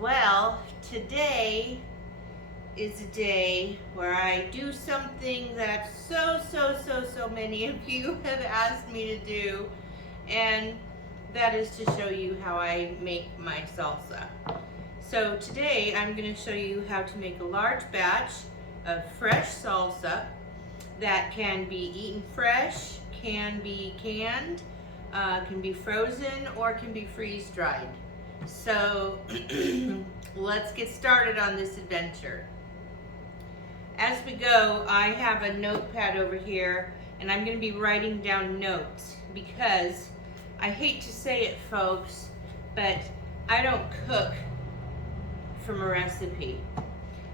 Well, today is a day where I do something that so many of you have asked me to do, and that is to show you how I make my salsa. So today I'm going to show you how to make a large batch of fresh salsa that can be eaten fresh, can be canned, can be frozen, or can be freeze-dried. So let's get started on this adventure. As we go, I have a notepad over here and I'm going to be writing down notes because I hate to say it, folks, but I don't cook from a recipe.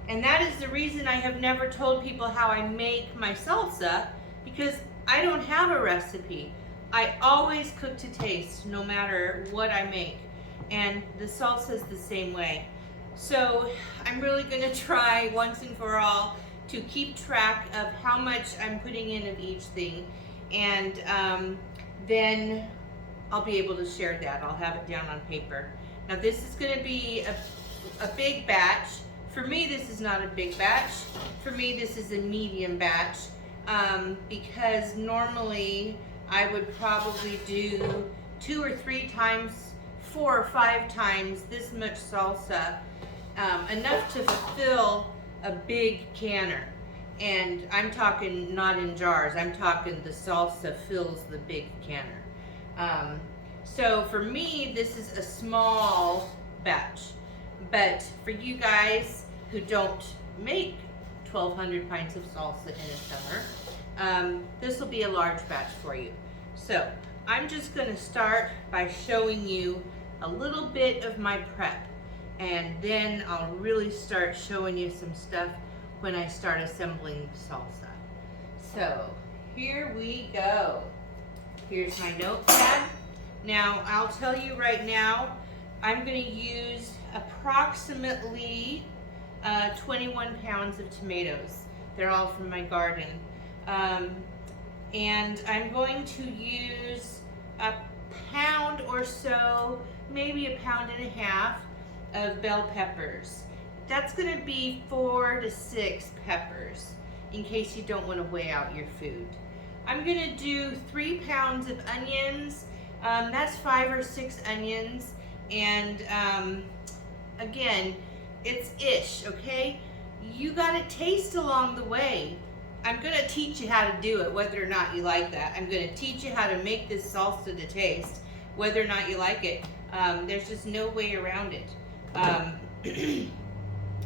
And that is the reason I have never told people how I make my salsa, because I don't have a recipe. I always cook to taste, no matter what I make. And the salsa is the same way. So I'm really gonna try once and for all to keep track of how much I'm putting in of each thing. And then I'll be able to share that. I'll have it down on paper. Now this is gonna be a big batch. For me, this is not a big batch. For me, this is a medium batch because normally I would probably do 2 or 3 times, 4 or 5 times this much salsa, enough to fill a big canner. And I'm talking not in jars, I'm talking the salsa fills the big canner. So for me, this is a small batch. But for you guys who don't make 1,200 pints of salsa in a summer, this will be a large batch for you. So I'm just going to start by showing you a little bit of my prep, and then I'll really start showing you some stuff when I start assembling salsa. So here we go. Here's my notepad. Now I'll tell you right now, I'm going to use approximately 21 pounds of tomatoes. They're all from my garden. And I'm going to use a pound or so, maybe a pound and a half of bell peppers. That's going to be 4 to 6 peppers in case you don't want to weigh out your food. I'm going to do 3 pounds of onions. That's 5 or 6 onions. And again, it's ish, okay? You gotta taste along the way. I'm gonna teach you how to do it, whether or not you like that. I'm gonna teach you how to make this salsa to taste, whether or not you like it. There's just no way around it.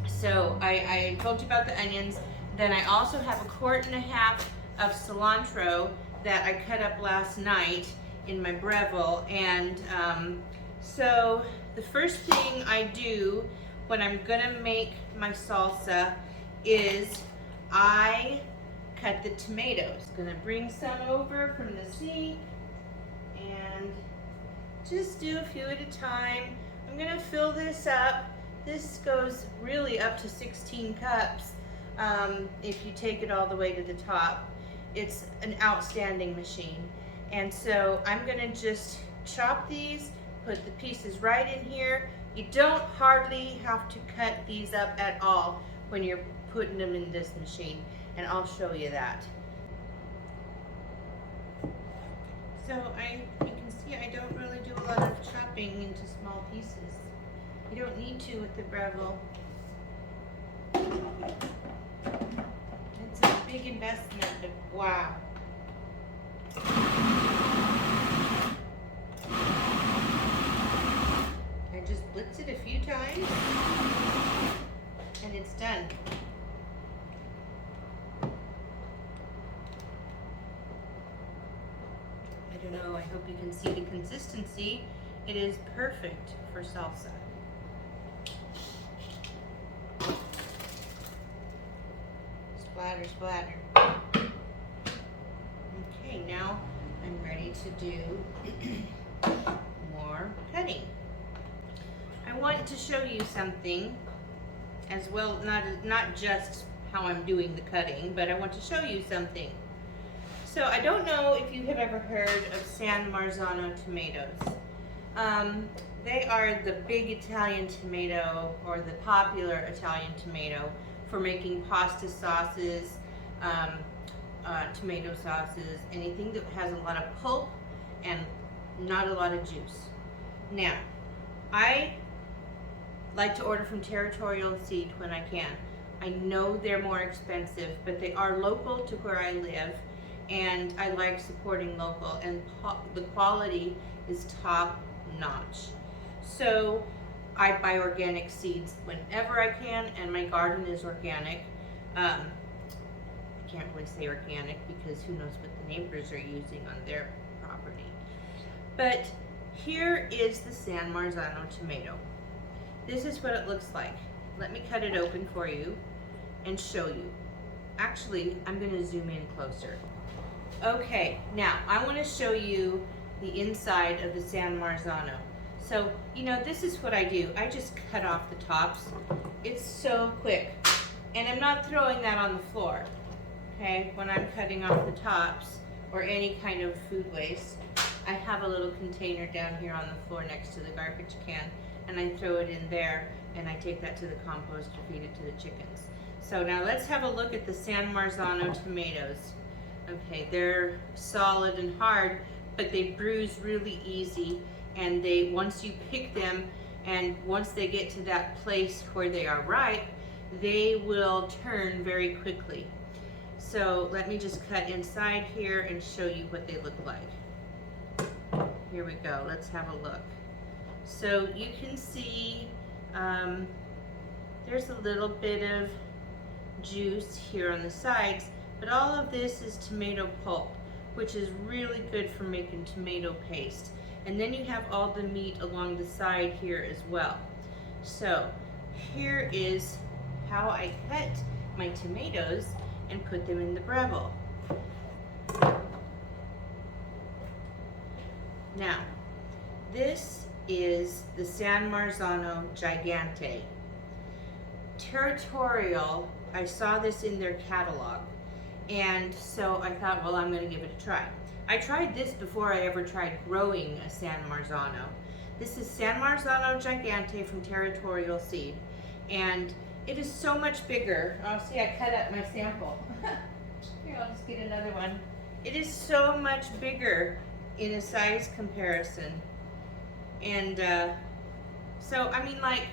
So I told you about the onions. Then I also have 1.5 quarts of cilantro that I cut up last night in my Breville. And so the first thing I do when I'm gonna make my salsa is I cut the tomatoes. Gonna bring some over from the sink and just do a few at a time. I'm gonna fill this up. This goes really up to 16 cups if you take it all the way to the top. It's an outstanding machine. And so I'm gonna just chop these, put the pieces right in here. You don't hardly have to cut these up at all when you're putting them in this machine, and I'll show you that. So you can see I don't really do a lot of chopping into small pieces. You don't need to with the Breville. It's a big investment, but wow. I just blitz it a few times and it's done. I don't know, I hope you can see the consistency. It is perfect for salsa. Splatter, splatter. Okay, now I'm ready to do more cutting. I want to show you something as well, not just how I'm doing the cutting, but I want to show you something. So I don't know if you have ever heard of San Marzano tomatoes. They are the big Italian tomato, or the popular Italian tomato, for making pasta sauces, tomato sauces, anything that has a lot of pulp and not a lot of juice. Now, I like to order from Territorial Seed when I can. I know they're more expensive, but they are local to where I live, and I like supporting local, and the quality is top notch. So I buy organic seeds whenever I can, and my garden is organic. I can't really say organic because who knows what the neighbors are using on their property. But here is the San Marzano tomato. This is what it looks like. Let me cut it open for you and show you. Actually, I'm going to zoom in closer. Okay, now I want to show you the inside of the San Marzano. So, you know, this is what I do. I just cut off the tops. It's so quick. And I'm not throwing that on the floor. Okay, when I'm cutting off the tops or any kind of food waste, I have a little container down here on the floor next to the garbage can, and I throw it in there, and I take that to the compost to feed it to the chickens. So now let's have a look at the San Marzano tomatoes. Okay, they're solid and hard, but they bruise really easy, and once you pick them, and once they get to that place where they are ripe, they will turn very quickly. So let me just cut inside here and show you what they look like. Here we go, let's have a look. So you can see there's a little bit of juice here on the sides, but all of this is tomato pulp, which is really good for making tomato paste. And then you have all the meat along the side here as well. So here is how I cut my tomatoes and put them in the Breville. Now, this is the San Marzano Gigante. Territorial, I saw this in their catalog, and so I thought, well, I'm going to give it a try. I tried this before I ever tried growing a San Marzano. This is San Marzano Gigante from Territorial Seed, and it is so much bigger. Oh, see, I cut up my sample. Here, I'll just get another one. It is so much bigger in a size comparison. And so, I mean, like,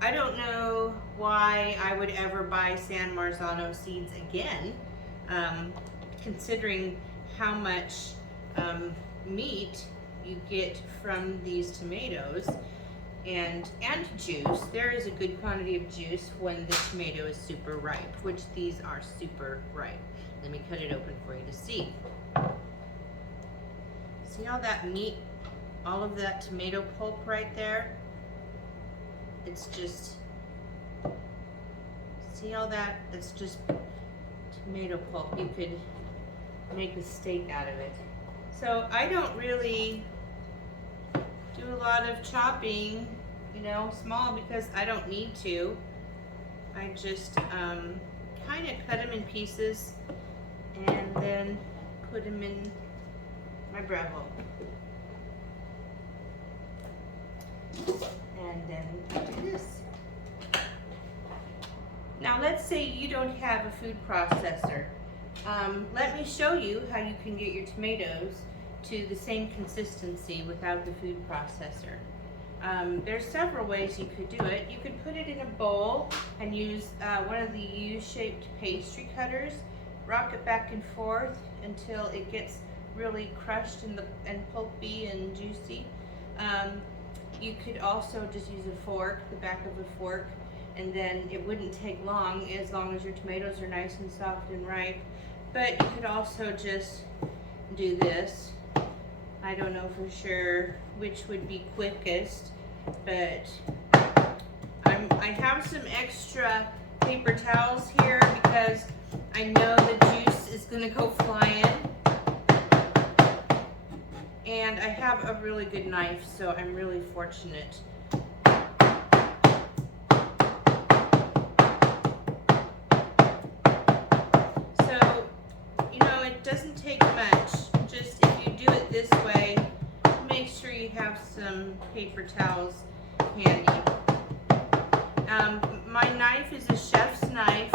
I don't know why I would ever buy San Marzano seeds again, considering how much meat you get from these tomatoes. And juice. There is a good quantity of juice when the tomato is super ripe, which these are super ripe. Let me cut it open for you to see. See all that meat, all of that tomato pulp right there? It's just, see all that? It's just tomato pulp. You could make a steak out of it. So I don't really do a lot of chopping, you know, small, because I don't need to. I just kind of cut them in pieces and then put them in my Breville. And then do this. Now let's say you don't have a food processor. Let me show you how you can get your tomatoes to the same consistency without the food processor. There's several ways you could do it. You could put it in a bowl and use one of the U-shaped pastry cutters, rock it back and forth until it gets really crushed and pulpy and juicy. You could also just use a fork, the back of a fork, and then it wouldn't take long as your tomatoes are nice and soft and ripe. But you could also just do this. I don't know for sure which would be quickest, but I have some extra paper towels here because I know the juice is going to go flying. And I have a really good knife, so I'm really fortunate. So, you know, it doesn't take much. Just if you do it this way, make sure you have some paper towels handy. My knife is a chef's knife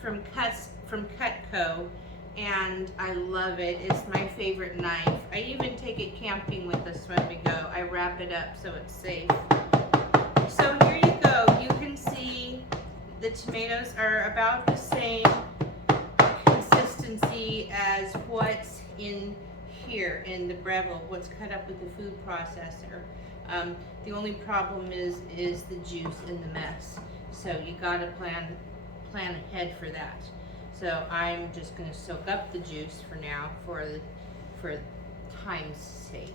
from Cutco, and I love it. It's my favorite knife. I even take it camping with us when we go. I wrap it up so it's safe. So here you go. You can see the tomatoes are about the same consistency as what's in here in the Breville, what's cut up with the food processor. The only problem is the juice in the mess. So you gotta plan ahead for that. So I'm just gonna soak up the juice for now for time's sake.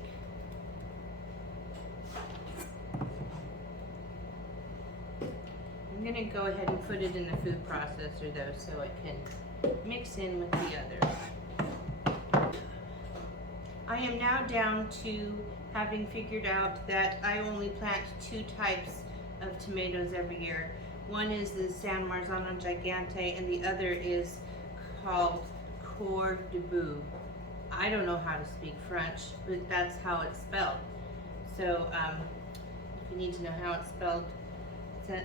I'm gonna go ahead and put it in the food processor though, so it can mix in with the others. I am now down to having figured out that I only plant 2 types of tomatoes every year. One is the San Marzano Gigante and the other is called Cuore Di Bue. I don't know how to speak French, but that's how it's spelled. So if you need to know how it's spelled,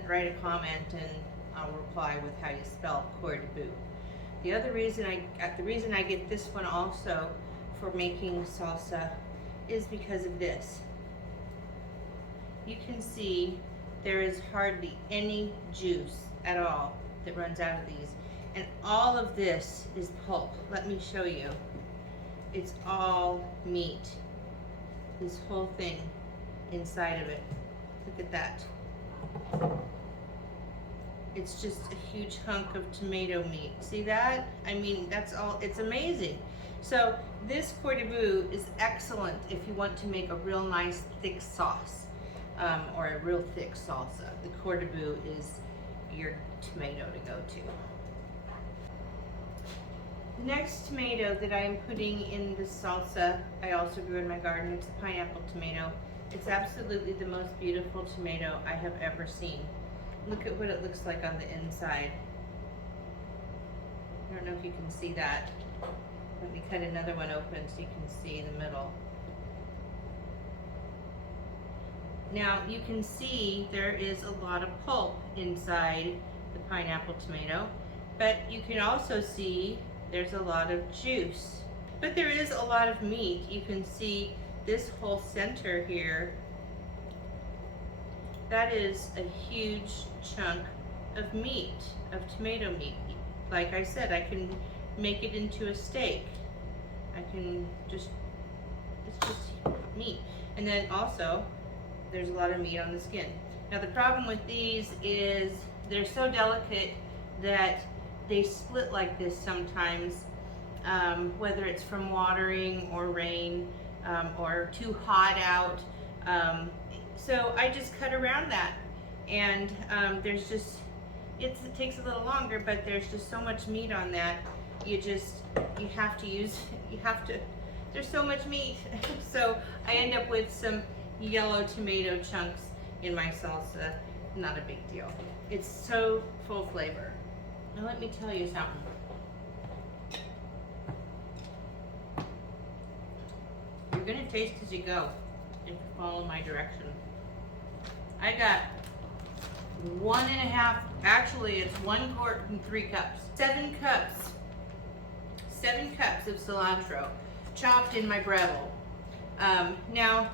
write a comment and I'll reply with how you spell Cuore Di Bue. The reason I get this one also for making salsa is because of this. You can see there is hardly any juice at all that runs out of these. And all of this is pulp. Let me show you. It's all meat. This whole thing inside of it. Look at that. It's just a huge hunk of tomato meat. See that? I mean, that's all, it's amazing. So this Cuore Di Bue is excellent if you want to make a real nice thick sauce or a real thick salsa. The Cuore Di Bue is your tomato to go to. The next tomato that I am putting in the salsa, I also grew in my garden. It's a pineapple tomato. It's absolutely the most beautiful tomato I have ever seen. Look at what it looks like on the inside. I don't know if you can see that. Let me cut another one open so you can see the middle. Now you can see there is a lot of pulp inside the pineapple tomato, but you can also see there's a lot of juice. But there is a lot of meat. You can see this whole center here. That is a huge chunk of meat, of tomato meat. Like I said, I can make it into a steak. I can just, it's just meat. And then also, there's a lot of meat on the skin. Now the problem with these is they're so delicate that they split like this sometimes, whether it's from watering or rain or too hot out. So I just cut around that, and there's just, it takes a little longer, but there's just so much meat on that. There's so much meat. So I end up with some yellow tomato chunks in my salsa. Not a big deal. It's so full flavor. Now let me tell you something. You're gonna taste as you go if you follow my direction. I got 1.5, actually it's 1 quart and 3 cups. 7 cups. 7 cups of cilantro chopped in my Breville. Now,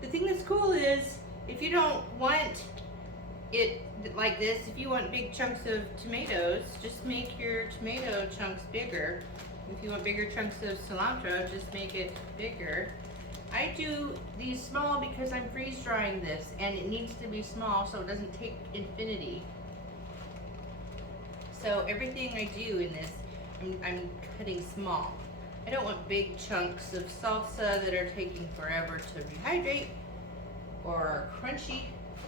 the thing that's cool is if you don't want it like this, if you want big chunks of tomatoes, just make your tomato chunks bigger. If you want bigger chunks of cilantro, just make it bigger. I do these small because I'm freeze drying this and it needs to be small so it doesn't take infinity. So everything I do in this, I'm cutting small. I don't want big chunks of salsa that are taking forever to rehydrate or crunchy,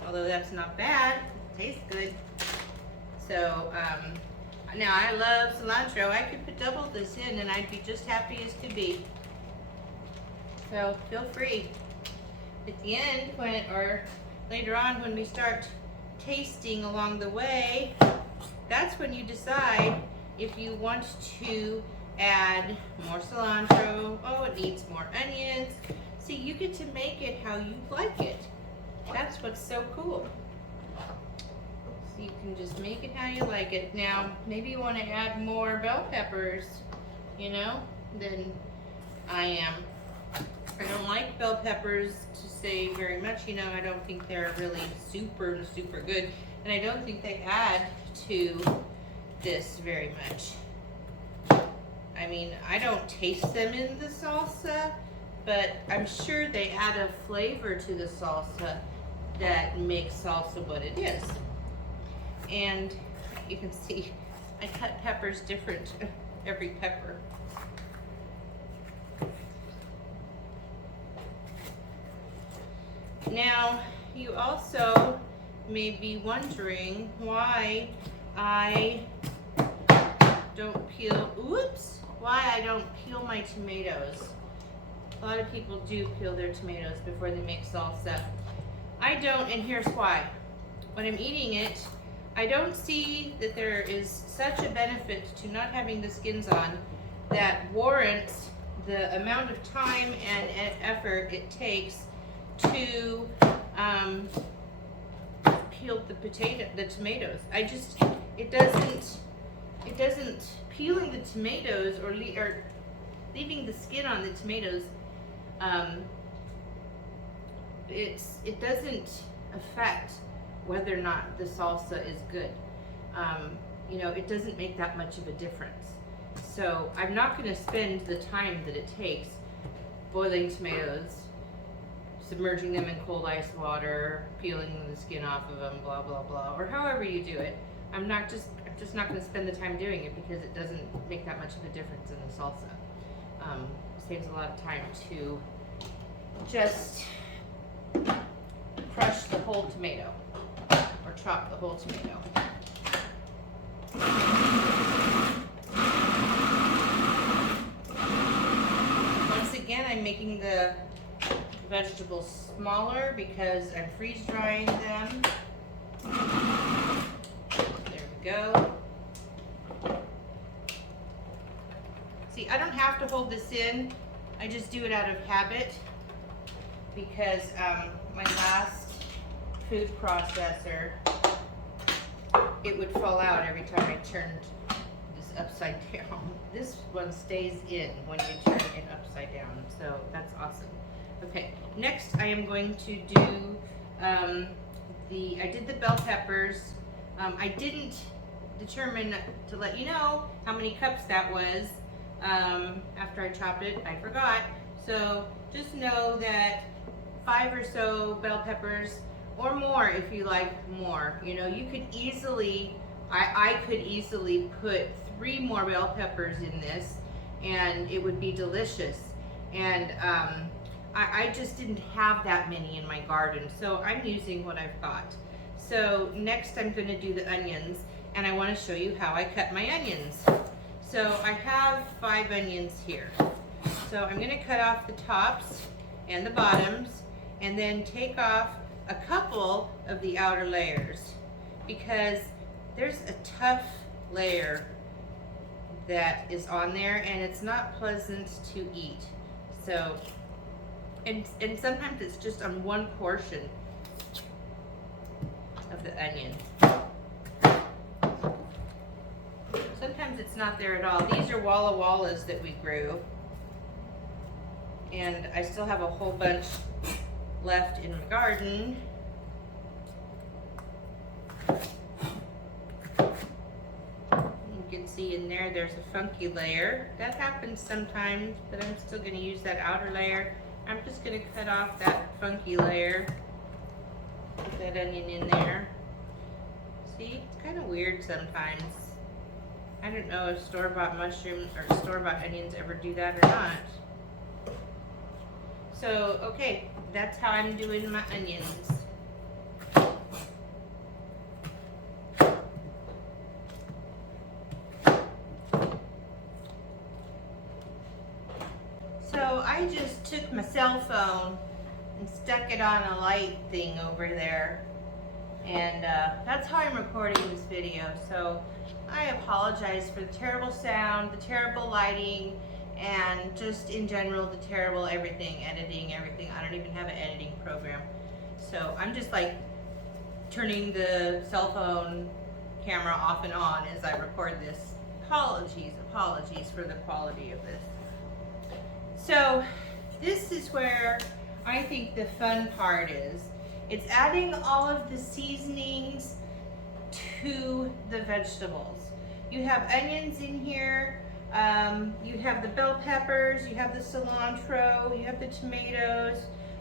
although that's not bad, it tastes good. So now I love cilantro. I could put double this in and I'd be just happy as could be. So feel free. At the end, or later on when we start tasting along the way, that's when you decide if you want to add more cilantro. Oh, it needs more onions. See, you get to make it how you like it. That's what's so cool. So you can just make it how you like it. Now, maybe you want to add more bell peppers, you know, than I am. I don't like bell peppers to say very much, you know, I don't think they're really super good. And I don't think they add to this very much. I mean, I don't taste them in the salsa, but I'm sure they add a flavor to the salsa that makes salsa what it is. And you can see I cut peppers different every pepper. Now, you also may be wondering why I don't peel, why I don't peel my tomatoes. A lot of people do peel their tomatoes before they make salsa. I don't, and here's why. When I'm eating it, I don't see that there is such a benefit to not having the skins on that warrants the amount of time and effort it takes to peel the tomatoes. It doesn't, peeling the tomatoes or leaving the skin on the tomatoes, it doesn't affect whether or not the salsa is good. You know, it doesn't make that much of a difference. So I'm not going to spend the time that it takes boiling tomatoes, submerging them in cold ice water, peeling the skin off of them, blah blah blah, or however you do it. I'm just not going to spend the time doing it because it doesn't make that much of a difference in the salsa. It saves a lot of time to just crush the whole tomato or chop the whole tomato. Once again, I'm making the vegetables smaller because I'm freeze drying them. There we go. See, I don't have to hold this in. I just do it out of habit because my last food processor, it would fall out every time I turned this upside down. This one stays in when you turn it upside down, so that's awesome. Okay, next I am going to do I did the bell peppers. I didn't determine to let you know how many cups that was after I chopped it. I forgot. So just know that 5 or so bell peppers, or more if you like more. You know, you could easily, I could easily put 3 more bell peppers in this and it would be delicious. And I just didn't have that many in my garden, so I'm using what I've got. So next I'm going to do the onions, and I want to show you how I cut my onions. So I have 5 onions here. So I'm going to cut off the tops and the bottoms, and then take off a couple of the outer layers, because there's a tough layer that is on there and it's not pleasant to eat. So and sometimes it's just on one portion of the onion. Sometimes it's not there at all. These are Walla Wallas that we grew, and I still have a whole bunch left in my garden. You can see in there, there's a funky layer. That happens sometimes, but I'm still going to use that outer layer. I'm just going to cut off that funky layer, put that onion in there. See, it's kind of weird sometimes. I don't know if store-bought mushrooms or store-bought onions ever do that or not. So, okay, that's how I'm doing my onions. So I just took my cell phone and stuck it on a light thing over there. And that's how I'm recording this video. So I apologize for the terrible sound, the terrible lighting, and just in general the terrible editing everything. I don't even have an editing program. So I'm just like turning the cell phone camera off and on as I record this. Apologies for the quality of this. So this is where I think the fun part is. It's adding all of the seasonings to the vegetables. You have onions in here, you have the bell peppers, you have the cilantro, you have the tomatoes,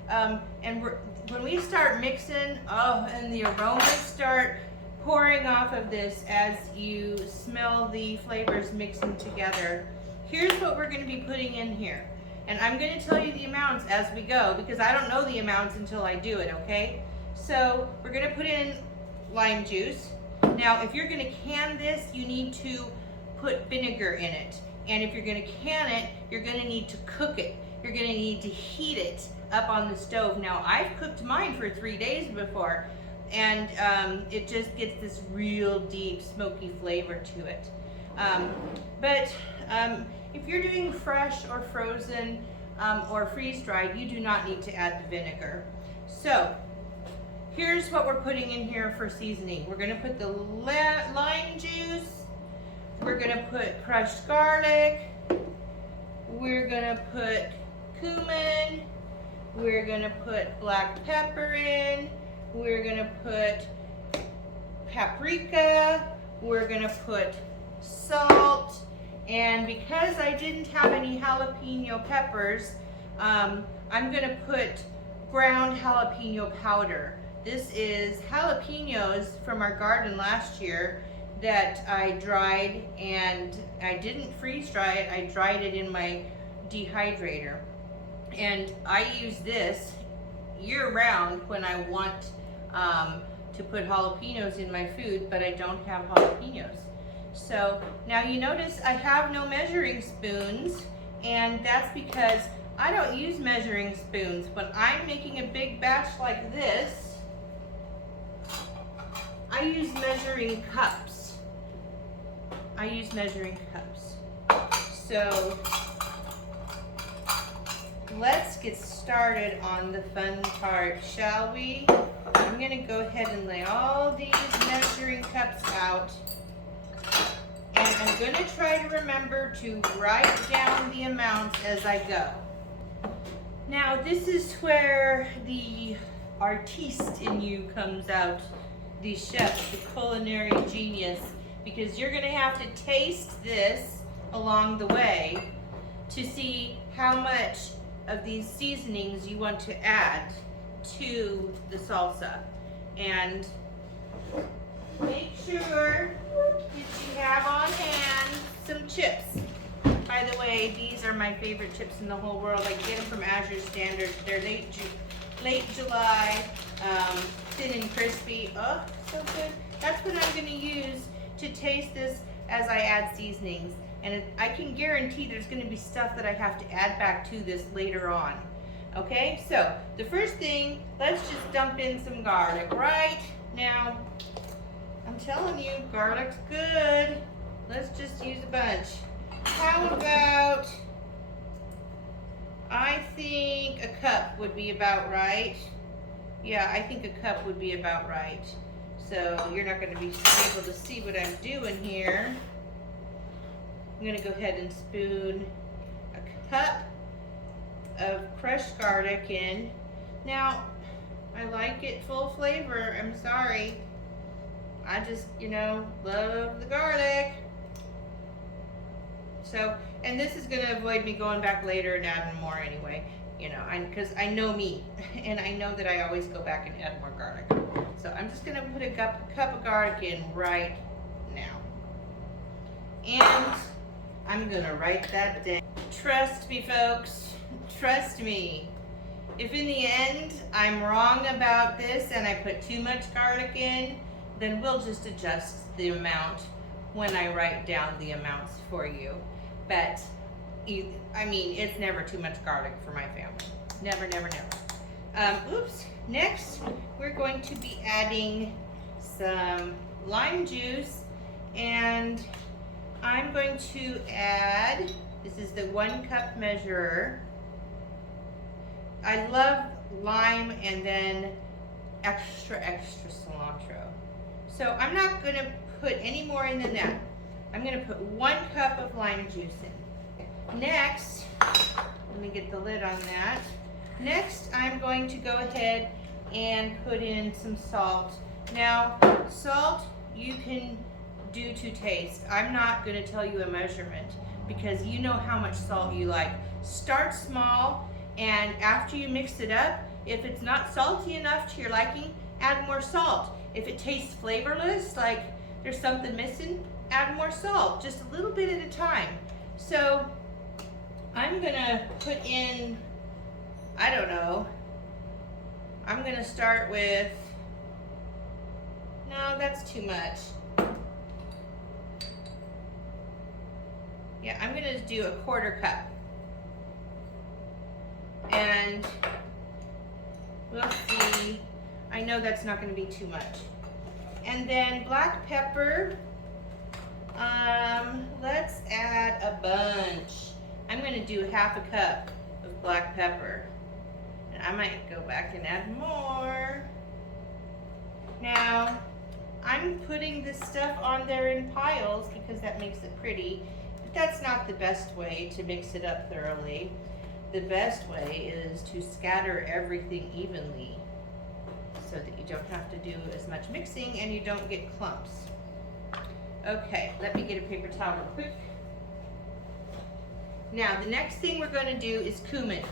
and when we start mixing, and the aromas start pouring off of this as you smell the flavors mixing together. Here's what we're going to be putting in here. And I'm going to tell you the amounts as we go because I don't know the amounts until I do it, okay? So we're going to put in lime juice. Now, if you're going to can this, you need to put vinegar in it. And if you're going to can it, you're going to need to cook it. You're going to need to heat it up on the stove. Now, I've cooked mine for 3 days before, and it just gets this real deep smoky flavor to it. But if you're doing fresh or frozen or freeze-dried, you do not need to add the vinegar. So here's what we're putting in here for seasoning. We're going to put the lime juice. We're going to put crushed garlic. We're going to put cumin. We're going to put black pepper in. We're going to put paprika. We're going to put salt. And because I didn't have any jalapeno peppers, I'm going to put ground jalapeno powder. This is jalapenos from our garden last year that I dried, and I didn't freeze dry it. I dried it in my dehydrator. And I use this year round when I want to put jalapenos in my food, but I don't have jalapenos. So now you notice I have no measuring spoons, and that's because I don't use measuring spoons. When I'm making a big batch like this, I use measuring cups. So let's get started on the fun part, shall we? I'm going to go ahead and lay all these measuring cups out. And I'm going to try to remember to write down the amounts as I go. Now this is where the artiste in you comes out, the chef, the culinary genius, because you're going to have to taste this along the way to see how much of these seasonings you want to add to the salsa. And make sure that you have on hand some chips. By the way, these are my favorite chips in the whole world. I get them from Azure Standard. They're late July, thin and crispy. Oh, so good. That's what I'm going to use to taste this as I add seasonings. And I can guarantee there's going to be stuff that I have to add back to this later on. Okay, so the first thing, let's just dump in some garlic right now. I'm telling you, garlic's good. Let's just use a bunch. How about, I think a cup would be about right. Yeah, I think a cup would be about right. So you're not going to be able to see what I'm doing here. I'm going to go ahead and spoon a cup of crushed garlic in. Now, I like it full flavor. I'm sorry. I just, love the garlic. So, and this is going to avoid me going back later and adding more anyway, because I know me, and I know that I always go back and add more garlic. So I'm just going to put a cup of garlic in right now. And I'm going to write that down. Trust me, folks. Trust me. If in the end I'm wrong about this and I put too much garlic in, then we'll just adjust the amount when I write down the amounts for you. But, it's never too much garlic for my family. Never, never, never. Oops. Next, we're going to be adding some lime juice, and I'm going to add This is the 1 cup measurer. I love lime and then extra cilantro. So I'm not gonna put any more in than that. I'm gonna put 1 cup of lime juice in. Next, let me get the lid on that. Next, I'm going to go ahead and put in some salt. Now, salt you can do to taste. I'm not gonna tell you a measurement because you know how much salt you like. Start small, and after you mix it up, if it's not salty enough to your liking, add more salt. If it tastes flavorless, like there's something missing, add more salt, just a little bit at a time. So I'm gonna put in, I don't know, I'm gonna start with, no, that's too much. Yeah, I'm gonna do a 1/4 cup. And we'll see, I know that's not gonna be too much. And then black pepper, let's add a bunch. I'm gonna do 1/2 cup of black pepper. And I might go back and add more. Now, I'm putting this stuff on there in piles because that makes it pretty, but that's not the best way to mix it up thoroughly. The best way is to scatter everything evenly so that you don't have to do as much mixing and you don't get clumps. Okay, let me get a paper towel real quick. Now, the next thing we're gonna do is cumin.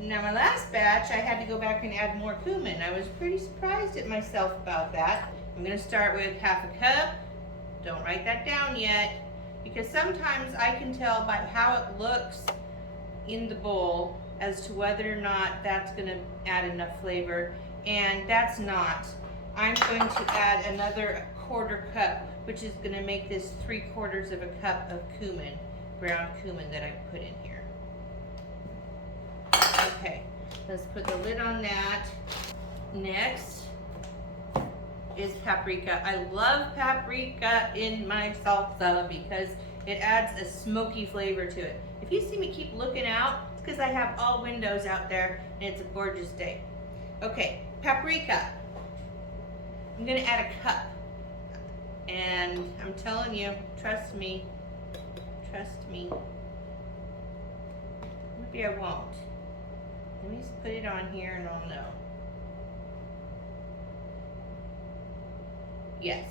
Now, my last batch, I had to go back and add more cumin. I was pretty surprised at myself about that. I'm gonna start with 1/2 cup. Don't write that down yet, because sometimes I can tell by how it looks in the bowl as to whether or not that's gonna add enough flavor, and that's not. I'm going to add another 1/4 cup, which is gonna make this 3/4 of a cup of cumin, ground cumin that I put in here. Okay, let's put the lid on that. Next is paprika. I love paprika in my salsa because it adds a smoky flavor to it. If you see me keep looking out, it's because I have all windows out there and it's a gorgeous day. Okay, paprika. I'm gonna add a cup. And I'm telling you, trust me. Maybe I won't. Let me just put it on here and I'll know. Yes.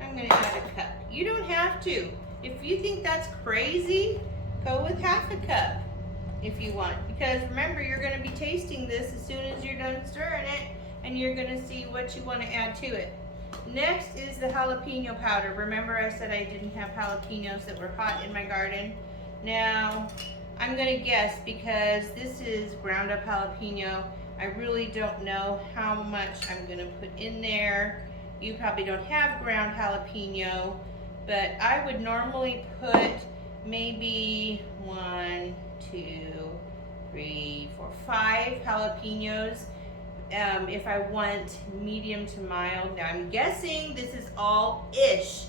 I'm gonna add a cup. You don't have to. If you think that's crazy, go with 1/2 cup if you want. Because remember, you're gonna be tasting this as soon as you're done stirring it, and you're gonna see what you wanna add to it. Next is the jalapeno powder. Remember I said I didn't have jalapenos that were hot in my garden? Now, I'm gonna guess because this is ground up jalapeno. I really don't know how much I'm gonna put in there. You probably don't have ground jalapeno, but I would normally put maybe 1, 2, 3, 4, 5 jalapenos if I want medium to mild. Now I'm guessing this is all ish.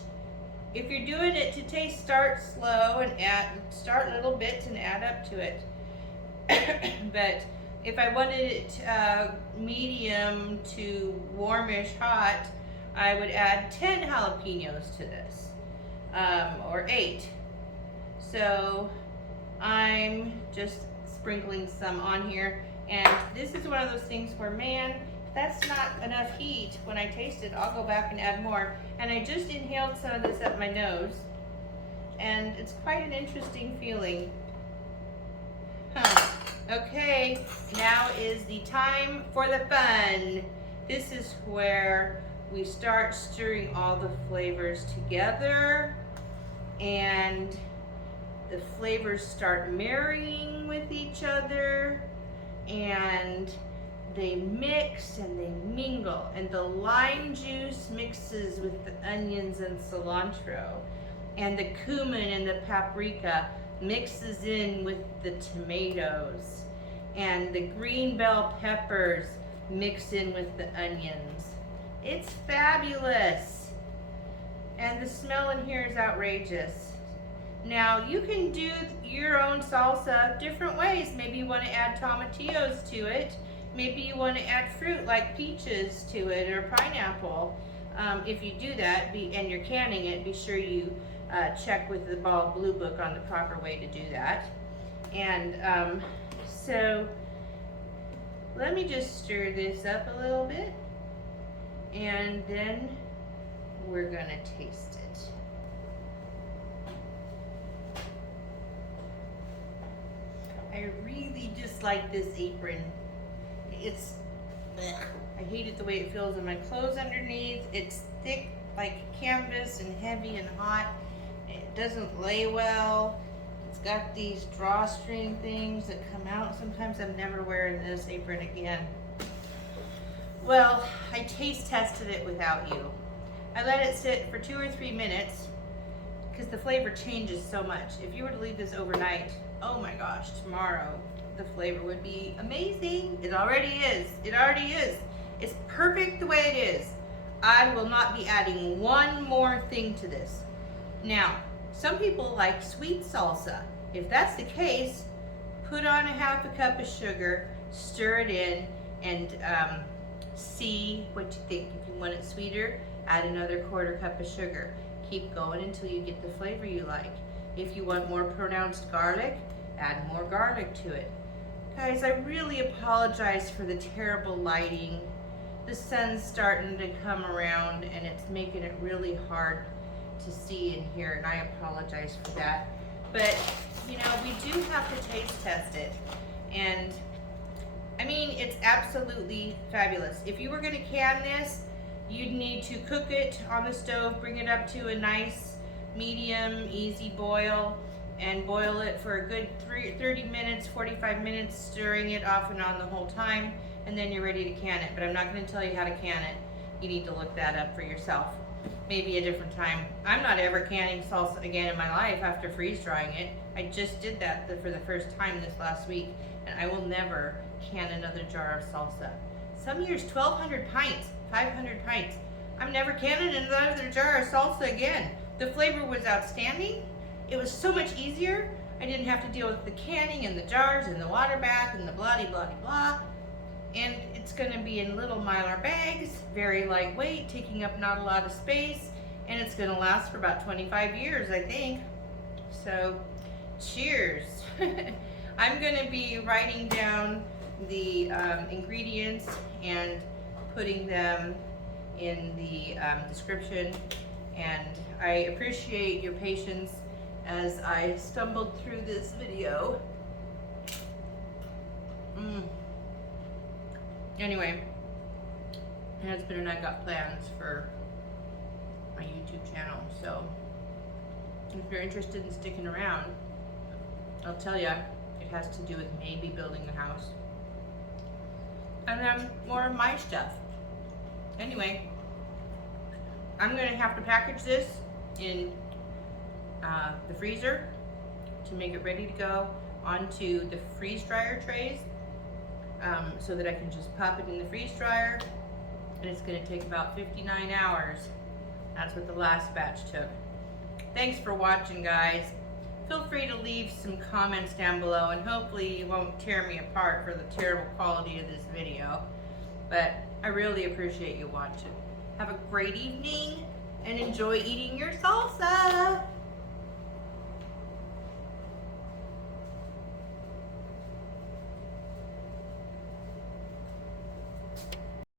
If you're doing it to taste, start slow and start little bits and add up to it. But if I wanted it medium to warmish hot, I would add 10 jalapenos to this, or 8. So I'm just sprinkling some on here. And this is one of those things where, man, if that's not enough heat, when I taste it, I'll go back and add more. And I just inhaled some of this up my nose, and it's quite an interesting feeling. Okay, now is the time for the fun. This is where we start stirring all the flavors together, and the flavors start marrying with each other, and they mix and they mingle, and the lime juice mixes with the onions and cilantro, and the cumin and the paprika mixes in with the tomatoes, and the green bell peppers mix in with the onions. It's fabulous, and the smell in here is outrageous. Now you can do your own salsa different ways. Maybe you want to add tomatillos to it. Maybe you want to add fruit like peaches to it or pineapple. If you do that and you're canning it, be sure you check with the Bald Blue Book on the proper way to do that. And so let me just stir this up a little bit, and then we're gonna taste it. I really dislike this apron. It's, I hate it the way it feels in my clothes underneath. It's thick like canvas and heavy and hot. It doesn't lay well. It's got these drawstring things that come out. Sometimes I'm never wearing this apron again. Well, I taste tested it without you. I let it sit for 2 or 3 minutes because the flavor changes so much. If you were to leave this overnight, oh my gosh, tomorrow the flavor would be amazing. It already is. It already is. It's perfect the way it is. I will not be adding one more thing to this. Now, some people like sweet salsa. If that's the case, put on a half a cup of sugar, stir it in, and see what you think. If you want it sweeter, add another 1/4 cup of sugar. Keep going until you get the flavor you like. If you want more pronounced garlic, add more garlic to it. Guys, I really apologize for the terrible lighting. The sun's starting to come around and it's making it really hard to see in here, and I apologize for that. But, you know, we do have to taste test it. And, I mean, it's absolutely fabulous. If you were gonna can this, you'd need to cook it on the stove, bring it up to a nice medium, easy boil, and boil it for a good 30 minutes, 45 minutes, stirring it off and on the whole time, and then you're ready to can it. But I'm not going to tell you how to can it. You need to look that up for yourself. Maybe a different time. I'm not ever canning salsa again in my life after freeze drying it. I just did that for the first time this last week, and I will never can another jar of salsa. Some years 1,200 pints, 500 pints. I'm never canning another jar of salsa again. The flavor was outstanding. It was so much easier. I didn't have to deal with the canning and the jars and the water bath and the blah de blah de blah. And it's gonna be in little Mylar bags, very lightweight, taking up not a lot of space, and it's gonna last for about 25 years, I think. So, cheers. I'm gonna be writing down the ingredients and putting them in the description, and I appreciate your patience as I stumbled through this video. Anyway, my husband and I got plans for my YouTube channel, so if you're interested in sticking around, I'll tell you, it has to do with maybe building a house. And then more of my stuff. Anyway, I'm gonna have to package this in the freezer to make it ready to go onto the freeze dryer trays, so that I can just pop it in the freeze dryer, and it's gonna take about 59 hours. That's what the last batch took. Thanks for watching, guys. Feel free to leave some comments down below, and hopefully you won't tear me apart for the terrible quality of this video, but I really appreciate you watching. Have a great evening and enjoy eating your salsa.